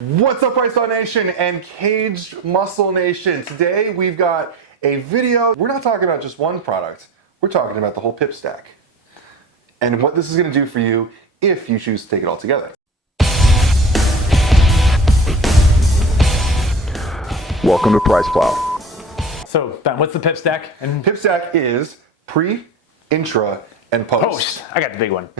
What's up, PricePlow Nation and Kaged Muscle Nation? Today we've got a video. We're not talking about just one product. We're talking about the whole PIP stack and what this is going to do for you if you choose to take it all together. Welcome to PricePlow. So, Ben, what's the PIP stack? And PIP stack is pre, intra, and post. I got the big one.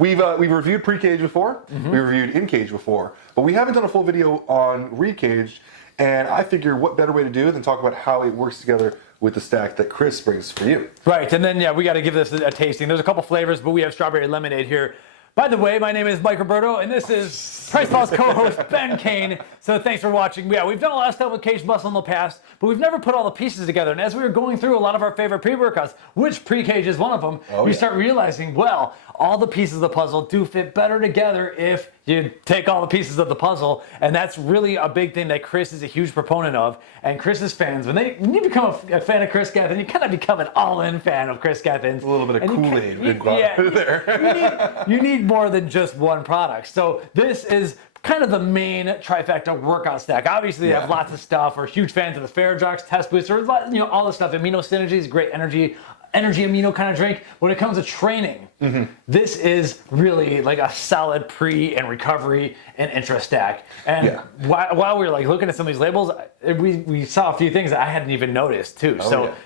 We've reviewed pre-cage before, we reviewed in-cage before, but we haven't done a full video on Re-Kaged, and I figure what better way to do it than talk about how it works together with the stack that Kris brings for you. Right, and then, yeah, we got to give this a tasting. There's a couple flavors, but we have strawberry lemonade here. By the way, my name is Mike Roberto, and this is PricePlow's co-host, Ben Kane. So thanks for watching. Yeah, we've done a lot of stuff with Kaged Muscle in the past, but we've never put all the pieces together. And as we were going through a lot of our favorite pre-workouts, which pre-cage is one of them, we start realizing, well, all the pieces of the puzzle do fit better together if you take all the pieces of the puzzle. And that's really a big thing that Kris is a huge proponent of. And Kris's fans, when you become a fan of Kris Gethin, you kind of become an all-in fan of Kris Gethin. A little bit of Kool-Aid there. You need more than just one product. So this is kind of the main trifecta workout stack. Obviously, they have lots of stuff. We're huge fans of the Ferrodrox, Test Booster, all the stuff. Amino Synergy is great energy amino kind of drink. When it comes to training, this is really like a solid pre and recovery and intra stack. And while we were like looking at some of these labels, we saw a few things that I hadn't even noticed too.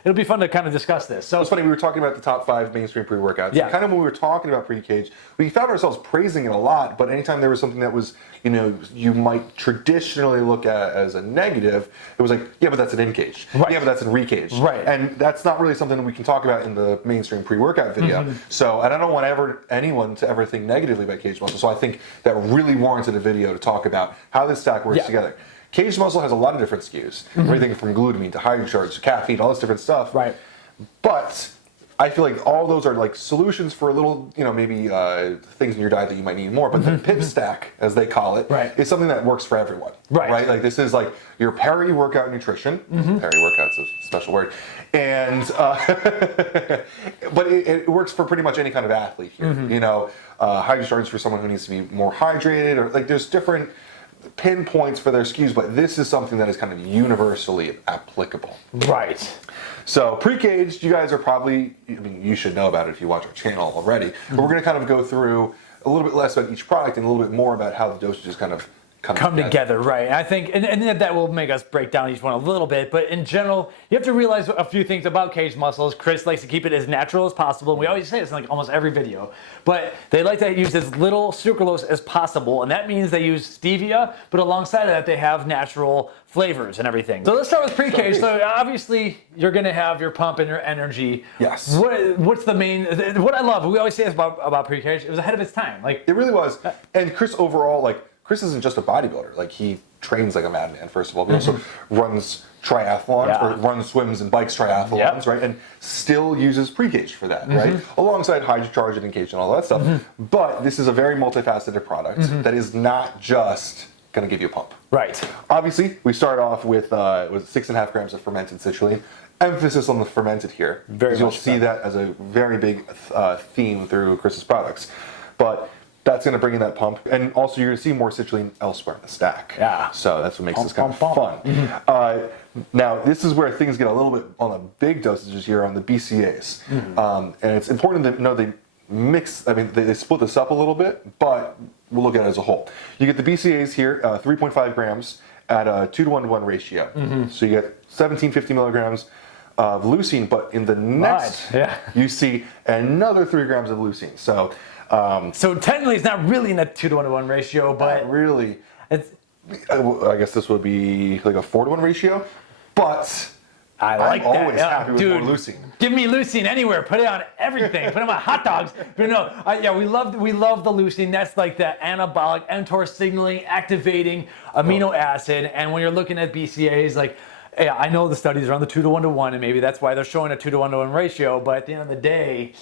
It'll be fun to kind of discuss this. So it's funny, we were talking about the top 5 mainstream pre-workouts. Yeah. Kind of when we were talking about pre-cage, we found ourselves praising it a lot, but anytime there was something that was, you might traditionally look at as a negative, it was like, yeah, but that's an in-cage. Right. Yeah, but that's in Re-Kaged. Right. And that's not really something that we can talk about in the mainstream pre-workout video. So, and I don't want anyone to ever think negatively about Kaged Muscle. So I think that really warranted a video to talk about how this stack works together. Kaged Muscle has a lot of different SKUs, everything from glutamine to hydrocharge to caffeine, all this different stuff. Right. But I feel like all those are like solutions for a little, maybe things in your diet that you might need more. But the PIP stack, as they call it, is something that works for everyone. Right. Like this is like your peri-workout nutrition. Peri-workout's a special word. And but it works for pretty much any kind of athlete here. Hydrocharge for someone who needs to be more hydrated, or like there's different pinpoints for their SKUs, but this is something that is kind of universally applicable. Right. So pre-caged, you guys are probably, you should know about it if you watch our channel already, but we're going to kind of go through a little bit less about each product and a little bit more about how the dosages kind of come together. Right. And I think, and that will make us break down each one a little bit, but in general, you have to realize a few things about Kaged Muscles. Kris likes to keep it as natural as possible, and we always say this in like almost every video, but they like to use as little sucralose as possible, and that means they use stevia, but alongside of that, they have natural flavors and everything. So let's start with pre-caged. So obviously, you're going to have your pump and your energy. Yes. What's the main, what I love, we always say this about pre-caged, it was ahead of its time. Like it really was. And Kris overall, Kris isn't just a bodybuilder. Like he trains like a madman, first of all. He also runs triathlons, or runs, swims, and bikes triathlons, right? And still uses pre-caged for that, right? Alongside hydrocharge and in-cage and all that stuff. But this is a very multifaceted product that is not just going to give you a pump. Right. Obviously, we start off with 6.5 grams of fermented citrulline. Emphasis on the fermented here. You'll see that as a very big theme through Kris's products. But that's going to bring in that pump, and also you're going to see more citrulline elsewhere in the stack. Yeah. So that's what makes this kind of fun. Now, this is where things get a little bit on the big dosages here on the BCAAs. And it's important to know they mix, they split this up a little bit, but we'll look at it as a whole. You get the BCAAs here, 3.5 grams at a 2:1 ratio. So you get 1750 milligrams of leucine, but in the next, you see another 3 grams of leucine. So technically, it's not really in a 2:1 ratio, but not really. It's. I guess this would be like a 4:1 ratio, but I like I'm that. always happy with more leucine. Give me leucine anywhere. Put it on everything. Put it on hot dogs. But no, we love the leucine. That's like the anabolic mTOR signaling, activating amino acid. And when you're looking at BCAAs, I know the studies are on the 2:1, and maybe that's why they're showing a 2:1 ratio. But at the end of the day,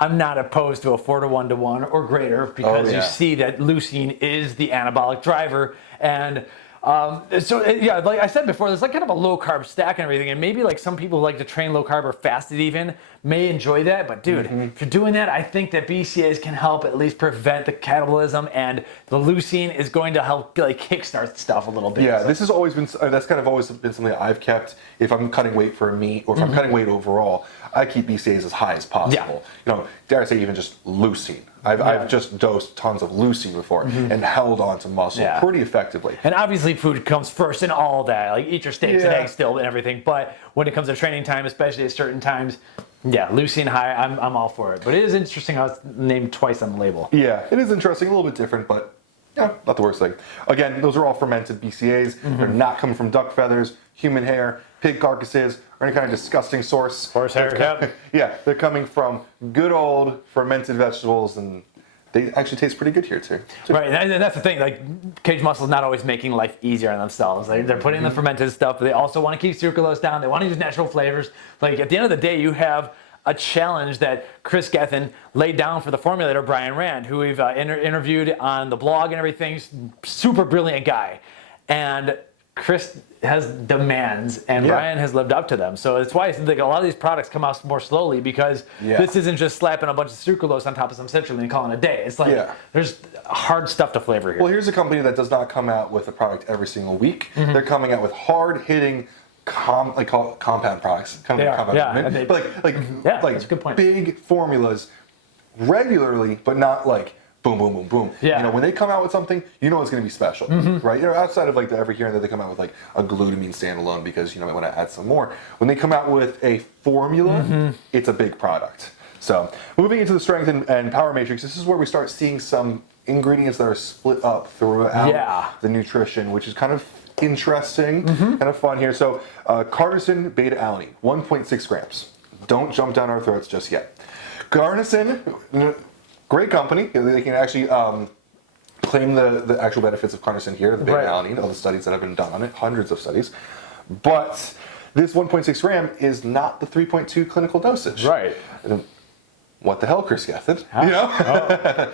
I'm not opposed to a 4:1 or greater because you see that leucine is the anabolic driver. And Yeah, like I said before, there's like kind of a low carb stack and everything, and maybe like some people who like to train low carb or fasted even may enjoy that. But dude, if you're doing that, I think that BCAAs can help at least prevent the catabolism, and the leucine is going to help like kickstart stuff a little bit. Yeah, this has always been, that's kind of always been something I've kept. If I'm cutting weight for a meet, or if I'm cutting weight overall, I keep BCAAs as high as possible. You know, dare I say even just leucine. I've just dosed tons of leucine before and held on to muscle pretty effectively. And obviously food comes first in all that. Like eat your steaks and eggs still and everything. But when it comes to training time, especially at certain times, leucine high, I'm all for it. But it is interesting how it's named twice on the label. Yeah, it is interesting, a little bit different, but yeah, not the worst thing. Again, those are all fermented BCAAs. They're not coming from duck feathers, human hair, pig carcasses, or any kind of disgusting source. Horse hair, yeah, they're coming from good old fermented vegetables, and they actually taste pretty good here too. Right, and that's the thing. Like, Kaged Muscle is not always making life easier on themselves. Like, they're putting in the fermented stuff, but they also want to keep sucralose down. They want to use natural flavors. Like, at the end of the day, you have a challenge that Kris Gethin laid down for the formulator, Brian Rand, who we've interviewed on the blog and everything. Super brilliant guy. And Kris has demands, and Brian has lived up to them. So it's why like, a lot of these products come out more slowly, because this isn't just slapping a bunch of sucralose on top of some citrulline and calling it a day. It's like there's hard stuff to flavor here. Well, here's a company that does not come out with a product every single week. They're coming out with hard-hitting compound products. Kind of compound, but that's a good point. Big formulas regularly, but not like boom, boom, boom, boom. Yeah. You know, when they come out with something, you know it's going to be special, right? You know, outside of like the every here and there they come out with like a glutamine standalone because you know I want to add some more. When they come out with a formula, it's a big product. So moving into the strength and power matrix, this is where we start seeing some ingredients that are split up throughout the nutrition, which is kind of interesting, kind of fun here. So carnosine beta alanine, 1.6 grams. Don't jump down our throats just yet. Carnosine, great company. They can actually claim the actual benefits of carnosine here, the beta alanine, all the studies that have been done on it, hundreds of studies. But this 1.6 gram is not the 3.2 clinical dosage. Right. What the hell, Kris Gethin? You know?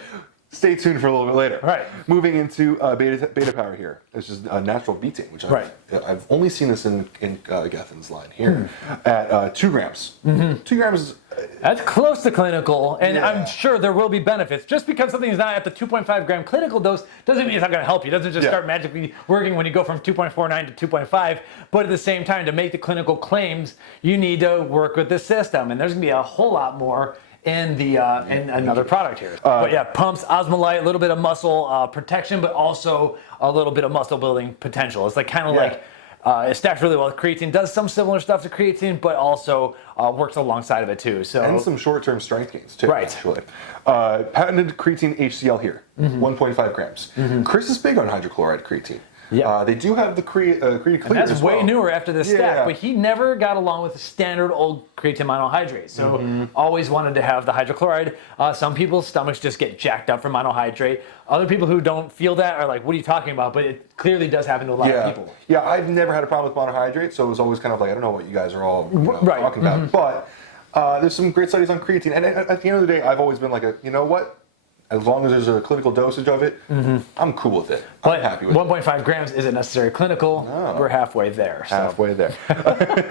Stay tuned for a little bit later. Right. Moving into beta power here. This is natural betaine, which I've only seen this in Gethin's line here at 2 grams. 2 grams. That's close to clinical, and I'm sure there will be benefits. Just because something is not at the 2.5 gram clinical dose doesn't mean it's not going to help you. It doesn't just start magically working when you go from 2.49 to 2.5. But at the same time, to make the clinical claims, you need to work with the system, and there's going to be a whole lot more in the in another product here. But yeah, pumps, osmolyte, a little bit of muscle protection, but also a little bit of muscle building potential. It's like kind of like it stacks really well with creatine. Does some similar stuff to creatine, but also works alongside of it too. So and some short-term strength gains too. Right. Actually, patented creatine HCl here, 1.5 grams. Kris is big on hydrochloride creatine. Yeah, they do have the creatine clear. That's way newer after this stack, but he never got along with the standard old creatine monohydrate. So always wanted to have the hydrochloride. Some people's stomachs just get jacked up from monohydrate. Other people who don't feel that are like, "What are you talking about?" But it clearly does happen to a lot of people. Yeah, I've never had a problem with monohydrate, so it was always kind of like I don't know what you guys are all talking about. But there's some great studies on creatine, and at the end of the day, I've always been like, you know what? As long as there's a clinical dosage of it, I'm cool with it. I'm happy with it. 1.5 grams isn't necessarily clinical. No. We're halfway there. Halfway there.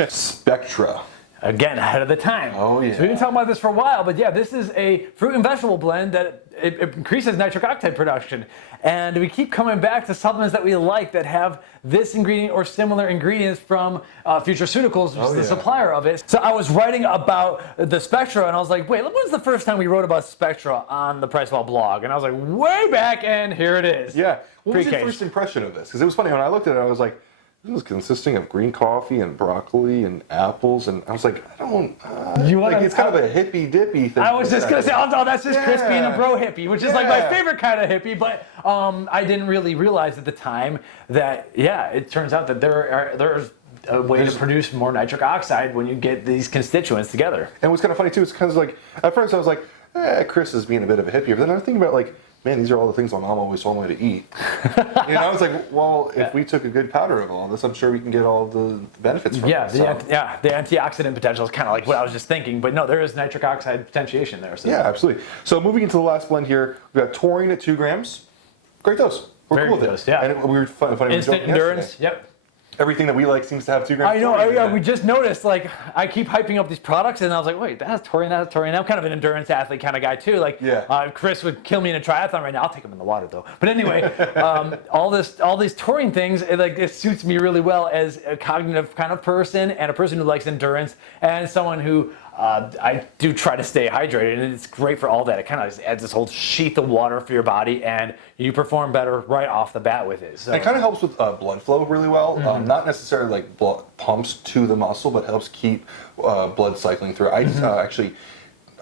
Spectra. Again, ahead of the time. Oh, yeah. So we've been talking about this for a while, but yeah, this is a fruit and vegetable blend that it increases nitric oxide production. And we keep coming back to supplements that we like that have this ingredient or similar ingredients from Futureceuticals, which is the supplier of it. So I was writing about the Spectra, and I was like, wait, when was the first time we wrote about Spectra on the PricePlow blog? And I was like, way back, and here it is. Yeah. What was your first impression of this? Because it was funny, when I looked at it, I was like, this is consisting of green coffee and broccoli and apples, and I was like, I don't. It's kind of a hippy dippy thing. I was just gonna say, oh, that's just Kris being a bro hippie, which is like my favorite kind of hippie. But I didn't really realize at the time that it turns out that there's a way to produce more nitric oxide when you get these constituents together. And what's kind of funny too is because like at first I was like, Kris is being a bit of a hippie, but then I was thinking about like, man, these are all the things my mom always told me to eat. I was like, well, if we took a good powder of all this, I'm sure we can get all the benefits from it. The antioxidant potential is kind of like what I was just thinking, but no, there is nitric oxide potentiation there. So. Yeah, absolutely. So moving into the last blend here, we've got taurine at 2 grams. Great dose. we're cool with it. Yeah. And we were funny. Instant endurance. Yep. Everything that we like seems to have 2 grams. I know. We just noticed, like, I keep hyping up these products, and I was like, wait, that's taurine, that's taurine. I'm kind of an endurance athlete kind of guy too. Like, Kris would kill me in a triathlon right now. I'll take him in the water though. But anyway, all these taurine things, it suits me really well as a cognitive kind of person and a person who likes endurance and someone who I do try to stay hydrated, and it's great for all that. It kind of just adds this whole sheath of water for your body, and you perform better right off the bat with it. So it kind of helps with blood flow really well. Not necessarily like blood pumps to the muscle, but helps keep blood cycling through.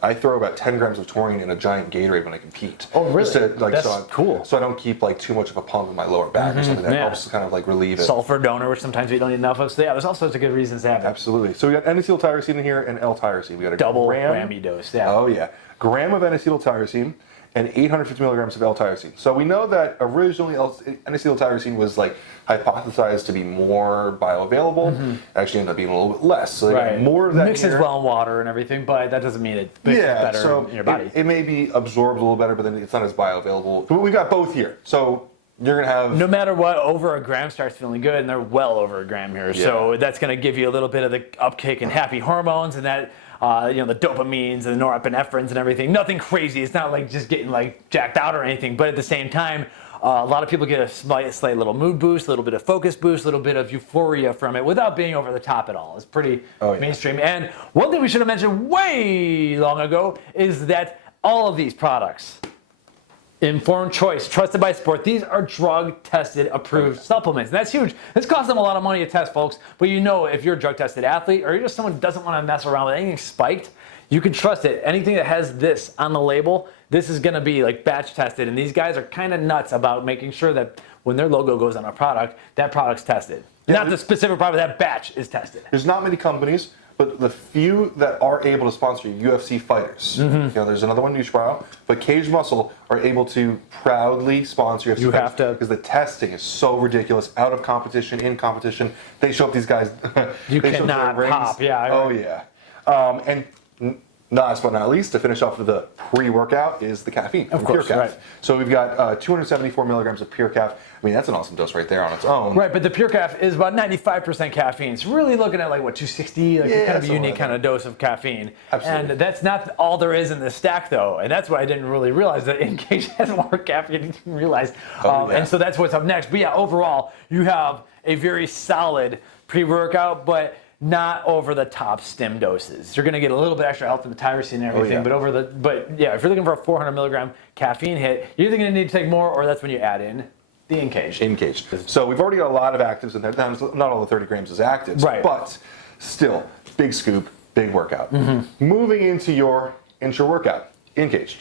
I throw about 10 grams of taurine in a giant Gatorade when I compete. Oh, really? Just to, That's cool. So I don't keep like too much of a pump in my lower back or something. That helps kind of like relieve it. Sulfur donor, which sometimes we don't need enough of. So yeah, there's all sorts of good reasons to have it. Absolutely. So we got N-acetyltyrosine in here and L-tyrosine. We got a double gram. Grammy dose. Yeah. Oh yeah, gram of N-acetyltyrosine and 850 milligrams of L-tyrosine. So we know that originally N-acetyltyrosine was like hypothesized to be more bioavailable. It actually ended up being a little bit less. So they got more of that. Mixes well in water and everything, but that doesn't mean it mixes better in your body. It may be absorbed a little better, but then it's not as bioavailable. But we got both here. So you're gonna have, no matter what, over a gram starts feeling good, and they're well over a gram here. So that's gonna give you a little bit of the upkick in happy hormones and that. The dopamines and the norepinephrines and everything. Nothing crazy. It's not like just getting like jacked out or anything. But at the same time, a lot of people get a slight little mood boost, a little bit of focus boost, a little bit of euphoria from it without being over the top at all. It's pretty mainstream. And one thing we should have mentioned way long ago is that all of these products, informed choice, trusted by sport. These are drug-tested, approved supplements. And that's huge. This costs them a lot of money to test, folks. But if you're a drug-tested athlete or you're just someone who doesn't want to mess around with anything spiked, you can trust it. Anything that has this on the label, this is going to be like batch tested. And these guys are kind of nuts about making sure that when their logo goes on a product, that product's tested. Not the specific product, that batch is tested. There's not many companies, but the few that are able to sponsor UFC fighters, there's another one, Newsbrow, but Kaged Muscle are able to proudly sponsor UFC fighters. Have to, because the testing is so ridiculous. Out of competition, in competition, they show up these guys. You cannot pop, Oh yeah, and last but not least, to finish off with the pre-workout is the caffeine. Of course, Pure Caf. So we've got 274 milligrams of Pure Caf. I mean, that's an awesome dose right there on its own. Right, but the Pure Caf is about 95% caffeine. It's really looking at like, 260? Like kind of a unique kind of dose of caffeine. Absolutely. And that's not all there is in this stack, though. And that's what I didn't really realize, that Kaged has more caffeine than you didn't realize. And so that's what's up next. But yeah, overall, you have a very solid pre-workout, but not over the top stim doses. You're going to get a little bit extra help from the tyrosine and everything, but if you're looking for a 400 milligram caffeine hit, you're either going to need to take more, or that's when you add in the Kaged. So we've already got a lot of actives in there. Not all the 30 grams is actives, but still, big scoop, big workout. Moving into your intra-workout, Kaged.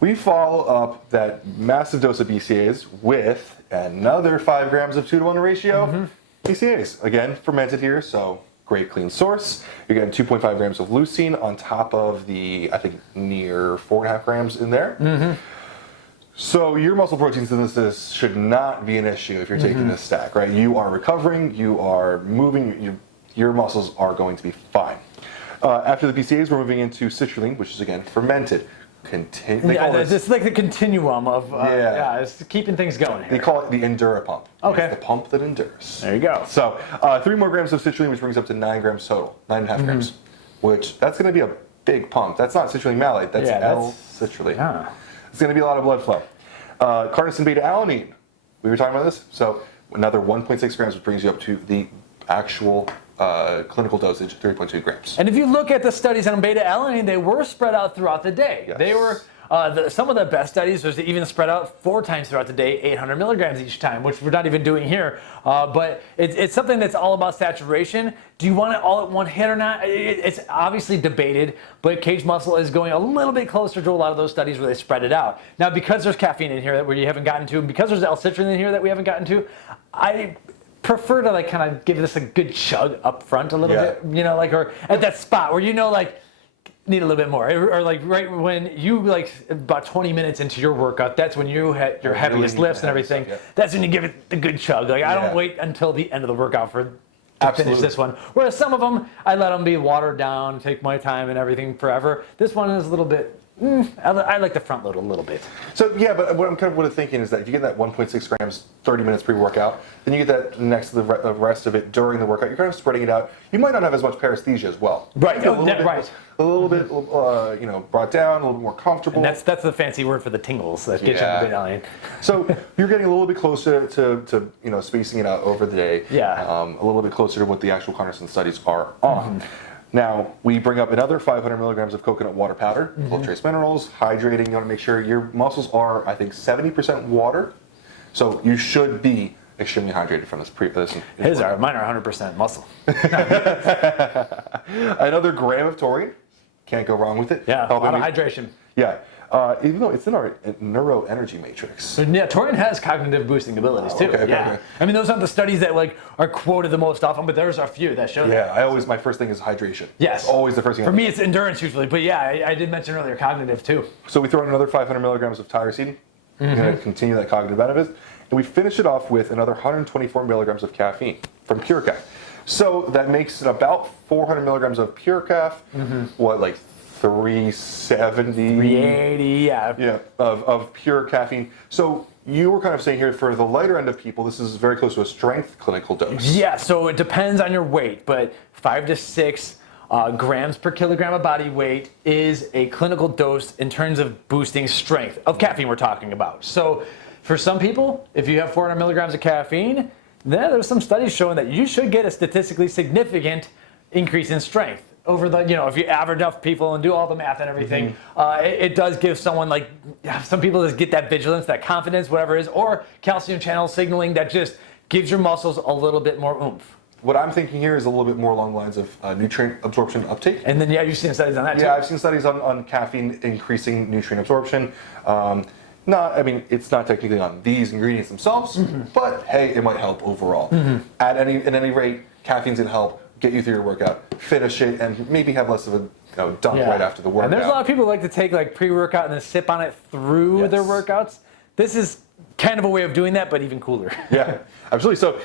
We follow up that massive dose of BCAAs with another 5 grams of 2-to-1 ratio BCAAs. Again, fermented here, so great clean source. You're getting 2.5 grams of leucine on top of the, I think, near 4.5 grams in there. So your muscle protein synthesis should not be an issue if you're taking this stack, right? You are recovering, you are moving, your muscles are going to be fine. After the BCAAs, we're moving into citrulline, which is again fermented. It's like the continuum of it's keeping things going here. They call it the Endura pump. Okay. It's the pump that endures. There you go. So 3 more grams of citrulline, which brings up to 9 grams total, 9.5 grams, which that's going to be a big pump. That's not citrulline malate, that's L-citrulline. Yeah. It's going to be a lot of blood flow. Carnosine beta-alanine, we were talking about this. So another 1.6 grams, which brings you up to the actual clinical dosage, 3.2 grams. And if you look at the studies on beta-alanine, they were spread out throughout the day. They were some of the best studies was even spread out 4 times throughout the day, 800 milligrams each time, which we're not even doing here. But it's something that's all about saturation. Do you want it all at one hit or not? It's obviously debated, but Kaged Muscle is going a little bit closer to a lot of those studies where they spread it out. Now, because there's caffeine in here that we haven't gotten to, and because there's L-citrulline in here that we haven't gotten to, I prefer to like kind of give this a good chug up front a little bit, or at that spot where need a little bit more, or like right when you like about 20 minutes into your workout, that's when you had your heaviest lifts and everything. That's when you give it the good chug. Like I don't wait until the end of the workout to finish this one. Whereas some of them, I let them be watered down, take my time and everything forever. This one is a little bit I like the front load a little bit. So yeah, but what I'm kind of thinking is that if you get that 1.6 grams 30 minutes pre-workout, then you get that next to the rest of it during the workout. You're kind of spreading it out. You might not have as much paresthesia as well. Right. A little bit, brought down, a little bit more comfortable. And that's the fancy word for the tingles that get you in the belly. So you're getting a little bit closer to spacing it out over the day. Yeah. A little bit closer to what the actual Connerson studies are on. Now, we bring up another 500 milligrams of coconut water powder, full of trace minerals, hydrating. You want to make sure your muscles are, I think, 70% water. So you should be extremely hydrated from this. Mine are 100% muscle. Another gram of taurine. Can't go wrong with it. Yeah, a lot of hydration. Yeah. Even though it's in our neuroenergy matrix. Yeah, taurine has cognitive boosting abilities too. Okay. I mean, those aren't the studies that are quoted the most often, but there's a few that show that. Yeah, my first thing is hydration. Yes. It's always the first thing. For me, it's endurance usually, but yeah, I did mention earlier cognitive too. So we throw in another 500 milligrams of tyrosine. We're going to continue that cognitive benefit. And we finish it off with another 124 milligrams of caffeine from Pure Caf. So that makes it about 400 milligrams of Pure Caf. Like 370, 380, yeah, of pure caffeine. So you were kind of saying here for the lighter end of people, this is very close to a strength clinical dose. Yeah, so it depends on your weight, but 5 to 6 grams per kilogram of body weight is a clinical dose in terms of boosting strength of caffeine we're talking about. So for some people, if you have 400 milligrams of caffeine, then there's some studies showing that you should get a statistically significant increase in strength. Over the, if you average enough people and do all the math and everything, it does give someone some people just get that vigilance, that confidence, whatever it is, or calcium channel signaling that just gives your muscles a little bit more oomph. What I'm thinking here is a little bit more along the lines of nutrient absorption uptake. And then, you've seen studies on that too. Yeah, I've seen studies on caffeine increasing nutrient absorption. It's not technically on these ingredients themselves, but hey, it might help overall. At any rate, caffeine's gonna help get you through your workout, finish it, and maybe have less of a dump right after the workout. And there's a lot of people who like to take pre-workout and then sip on it through their workouts. This is kind of a way of doing that, but even cooler. Yeah, absolutely. So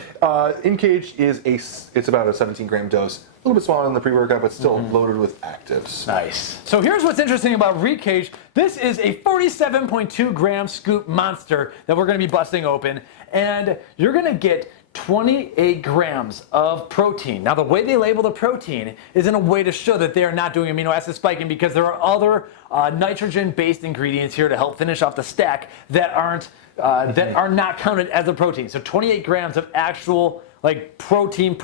Kaged it's about a 17-gram dose, a little bit smaller than the pre-workout, but still loaded with actives. Nice. So here's what's interesting about Re-Kaged. This is a 47.2 gram scoop monster that we're going to be busting open, and you're going to get 28 grams of protein. Now, the way they label the protein is in a way to show that they are not doing amino acid spiking, because there are other nitrogen-based ingredients here to help finish off the stack that are not counted as a protein. So 28 grams of actual protein,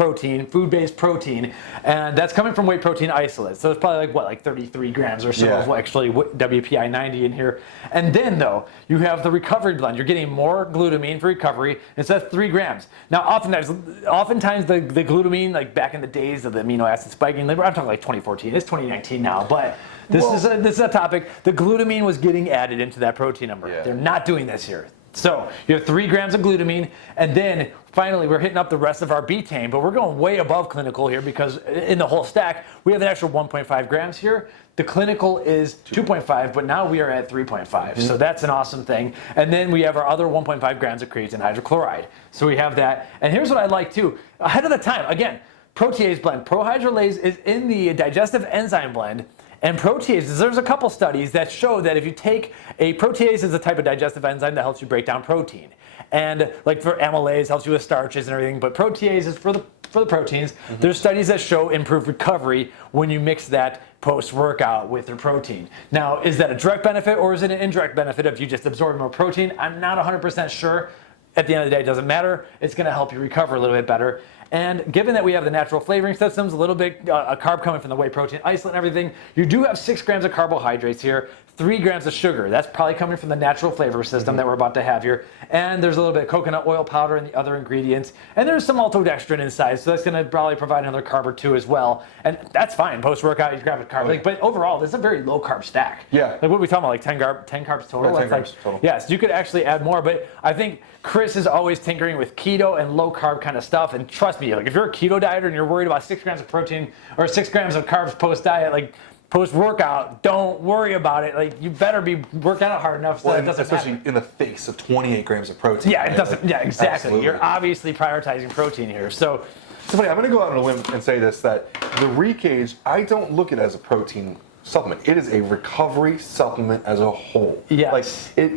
food-based protein, and that's coming from whey protein isolate. So it's probably 33 grams or so of actually WPI 90 in here. And then though, you have the recovery blend. You're getting more glutamine for recovery. It's at 3 grams. Now, oftentimes the glutamine, back in the days of the amino acid spiking, I'm talking 2014. It's 2019 now, but this is a topic. The glutamine was getting added into that protein number. Yeah. They're not doing this here. So you have 3 grams of glutamine, and then finally we're hitting up the rest of our betaine, but we're going way above clinical here because in the whole stack we have an extra 1.5 grams here. The clinical is 2.5, but now we are at 3.5. So that's an awesome thing. And then we have our other 1.5 grams of creatine hydrochloride. So we have that. And here's what I like too. Ahead of the time, again, protease blend. Prohydrolase is in the digestive enzyme blend. And proteases, there's a couple studies that show that if you take protease is a type of digestive enzyme that helps you break down protein. And for amylase, helps you with starches and everything, but protease is for the proteins. There's studies that show improved recovery when you mix that post-workout with your protein. Now, is that a direct benefit or is it an indirect benefit if you just absorb more protein? I'm not 100% sure. At the end of the day, it doesn't matter. It's going to help you recover a little bit better. And given that we have the natural flavoring systems, a little bit a carb coming from the whey protein isolate and everything, you do have 6 grams of carbohydrates here, 3 grams of sugar. That's probably coming from the natural flavor system that we're about to have here. And there's a little bit of coconut oil powder and the other ingredients. And there's some maltodextrin inside, so that's going to probably provide another carb or 2 as well. And that's fine. Post-workout, you grab a carb. But overall, this is a very low-carb stack. Yeah. What are we talking about, 10 carbs total? Yeah, 10 carbs total. Yes, you could actually add more, but I think Kris is always tinkering with keto and low-carb kind of stuff. And trust me, if you're a keto dieter and you're worried about 6 grams of protein or 6 grams of carbs post-diet, post-workout, don't worry about it. You better be working out hard enough so it doesn't especially matter. in the face of 28 grams of protein. Yeah, it doesn't. Yeah, exactly. Absolutely. You're obviously prioritizing protein here. So funny, I'm going to go out on a limb and say this, that the Re-Kaged, I don't look at it as a protein supplement. It is a recovery supplement as a whole. Yes. Like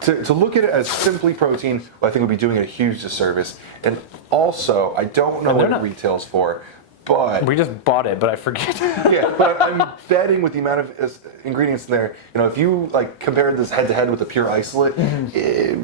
to look at it as simply protein, I think would be doing it a huge disservice. And also, I don't know what it retails for, but we just bought it, but I forget. yeah, but I'm betting with the amount of ingredients in there, if you like compared this head to head with a pure isolate, a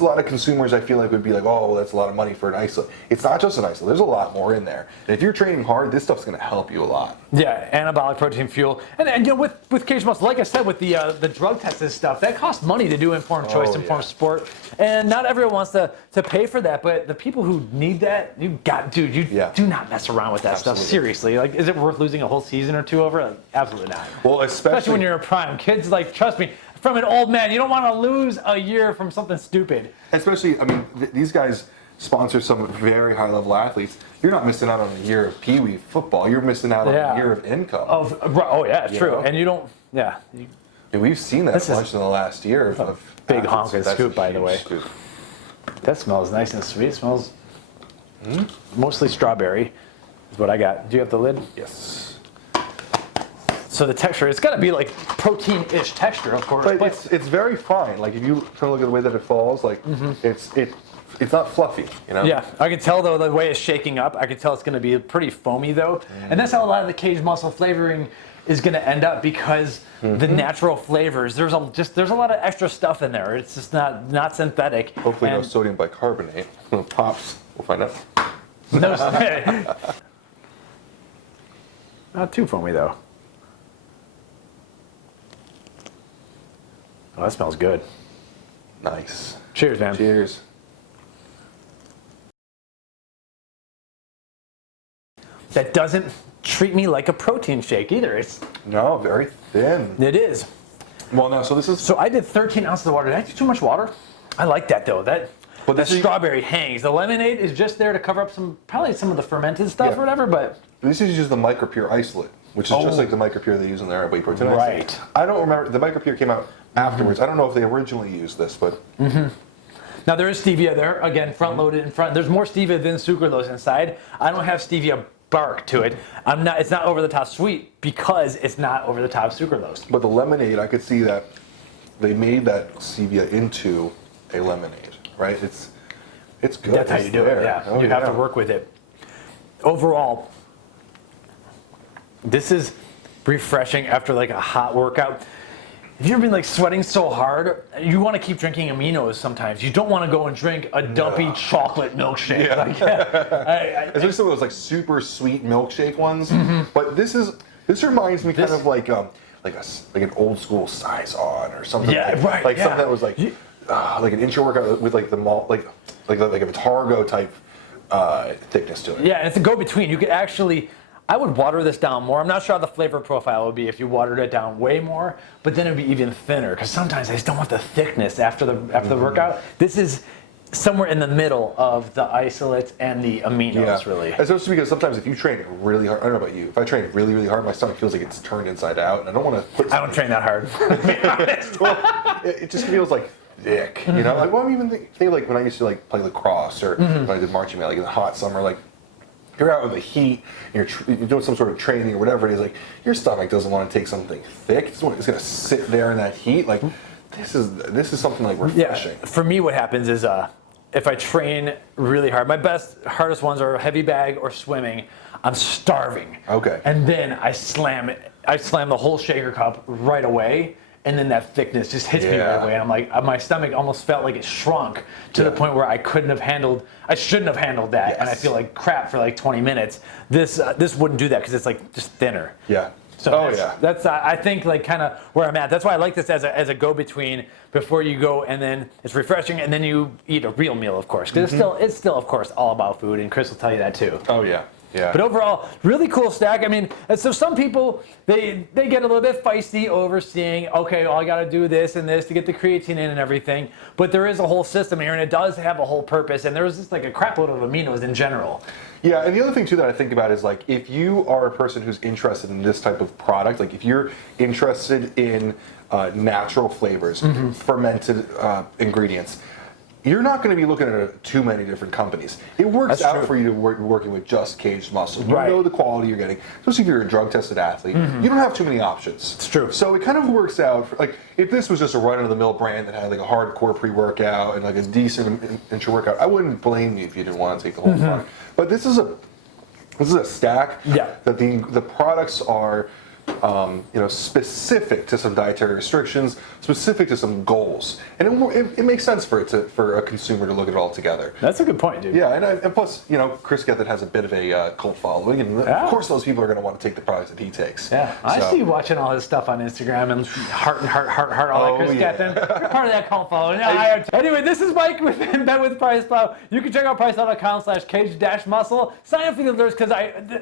lot of consumers I feel like would be like, oh, well, that's a lot of money for an isolate. It's not just an isolate. There's a lot more in there. And if you're training hard, this stuff's going to help you a lot. Yeah, anabolic protein fuel, and with Kaged Muscle, like I said, with the drug tested stuff, that costs money to do informed choice, informed sport, and not everyone wants to pay for that. But the people who need that, you do not mess around with that stuff. Seriously, like, is it worth losing a whole season or two over? Like, absolutely not. Well, especially when you're a prime. Kids, like, trust me, from an old man, you don't want to lose a year from something stupid. Especially, I mean, these guys sponsor some very high-level athletes. You're not missing out on a year of Pee Wee football. You're missing out on a year of income. Oh yeah, it's true. And you don't. Yeah. We've seen that bunch in the last year. Of big honking scoop, by the way. Scoop. That smells nice and sweet. It smells mostly strawberry. Is what I got. Do you have the lid? Yes. So the texture, it's got to be like protein-ish texture, of course. But it's very fine. Like if you kind of look at the way that it falls, like it's not fluffy, Yeah, I can tell though the way it's shaking up. I can tell it's going to be pretty foamy though, and that's how a lot of the Kaged Muscle flavoring is going to end up because the natural flavors. There's a lot of extra stuff in there. It's just not synthetic. Hopefully, no sodium bicarbonate. Pops. We'll find out. No. Not too foamy though. Oh, that smells good. Nice. Cheers, man. Cheers. That doesn't treat me like a protein shake either. It's very thin. It is. Well, no. So this is. So I did 13 ounces of water. Did I do too much water? I like that though. That strawberry hangs. The lemonade is just there to cover up probably some of the fermented stuff or whatever. But this is just the micropure isolate, which is just like the micropure they use in their whey protein isolate. Right. I don't remember. The micropure came out afterwards. I don't know if they originally used this, but. Now there is stevia there. Again, front loaded in front. There's more stevia than sucralose inside. I don't have stevia bark to it. It's not over the top sweet because it's not over the top sucralose. But the lemonade, I could see that they made that stevia into a lemonade, right? It's good. That's how you do it. Yeah, you have to work with it. Overall, this is refreshing after like a hot workout. If you've been like sweating so hard, you want to keep drinking aminos sometimes. You don't want to go and drink a dumpy chocolate milkshake. Yeah. Especially some of those like super sweet milkshake ones. But this reminds me kind of like an old school Saison or something. Yeah, right. Like something that was like an intra-workout with like the malt, like a Targo type thickness to it. Yeah, and it's a go-between. You could actually. I would water this down more. I'm not sure how the flavor profile would be if you watered it down way more, but then it would be even thinner because sometimes I just don't want the thickness after the workout. This is somewhere in the middle of the isolates and the aminos, really. Especially because sometimes if you train really hard, I don't know about you, if I train really, really hard, my stomach feels like it's turned inside out, and I don't want to put. I don't train that hard. To be honest. Well, it just feels like thick, Like, well, I even think like when I used to like play lacrosse or when I did marching band, like in the hot summer, like. You're out in the heat, and you're doing some sort of training or whatever it is, like, your stomach doesn't want to take something thick. It's going to sit there in that heat. Like, this is something like refreshing. Yeah. For me, what happens is if I train really hard, my hardest ones are heavy bag or swimming. I'm starving. Okay. And then I slam the whole shaker cup right away. And then that thickness just hits me right away. And I'm like, my stomach almost felt like it shrunk to the point where I shouldn't have handled that. Yes. And I feel like crap for like 20 minutes. This wouldn't do that because it's like just thinner. Yeah. So that's I think like kind of where I'm at. That's why I like this as a go-between before you go, and then it's refreshing, and then you eat a real meal, of course. Because it's still, of course, all about food, and Kris will tell you that too. Oh, yeah. Yeah. But overall, really cool stack. I mean, so some people, they get a little bit feisty over seeing, okay, well, I got to do this and this to get the creatine in and everything. But there is a whole system here, and it does have a whole purpose. And there's just like a crap load of aminos in general. Yeah, and the other thing, too, that I think about is, like, if you are a person who's interested in this type of product, like if you're interested in natural flavors, fermented ingredients, you're not going to be looking at too many different companies. It works out for you to working with just Kaged Muscle. You know the quality you're getting, especially if you're a drug-tested athlete. You don't have too many options. It's true. So it kind of works out. For, like, if this was just a run-of-the-mill brand that had like a hardcore pre-workout and like a decent intra-workout, I wouldn't blame you if you didn't want to take the whole product. But this is a stack that the products are specific to some dietary restrictions, specific to some goals, and it makes sense for a consumer to look at it all together. That's a good point, dude. Yeah, and plus, Kris Gethin has a bit of a cult following, and of course, those people are going to want to take the products that he takes. Yeah, I see you watching all his stuff on Instagram and heart, all that Kris Gethin. You're part of that cult following. Anyway, this is Mike with PricePlow. You can check out PricePlow.com/Kaged-Muscle. Sign up for the alerts because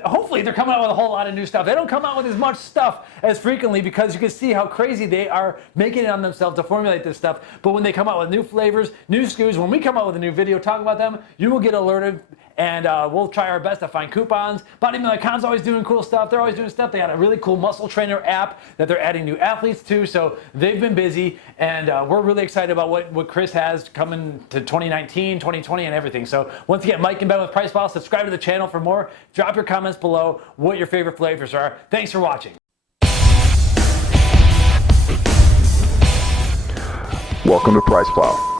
hopefully they're coming out with a whole lot of new stuff. They don't come out with as much stuff as frequently because you can see how crazy they are making it on themselves to formulate this stuff. But when they come out with new flavors, new SKUs, when we come out with a new video talking about them, you will get alerted, and we'll try our best to find coupons. BodyBuilding.com's always doing cool stuff. They're always doing stuff. They got a really cool muscle trainer app that they're adding new athletes to. So they've been busy, and we're really excited about what Kris has coming to 2019, 2020, and everything. So once again, Mike and Ben with PricePlow. Subscribe to the channel for more. Drop your comments below what your favorite flavors are. Thanks for watching. Welcome to PricePlow.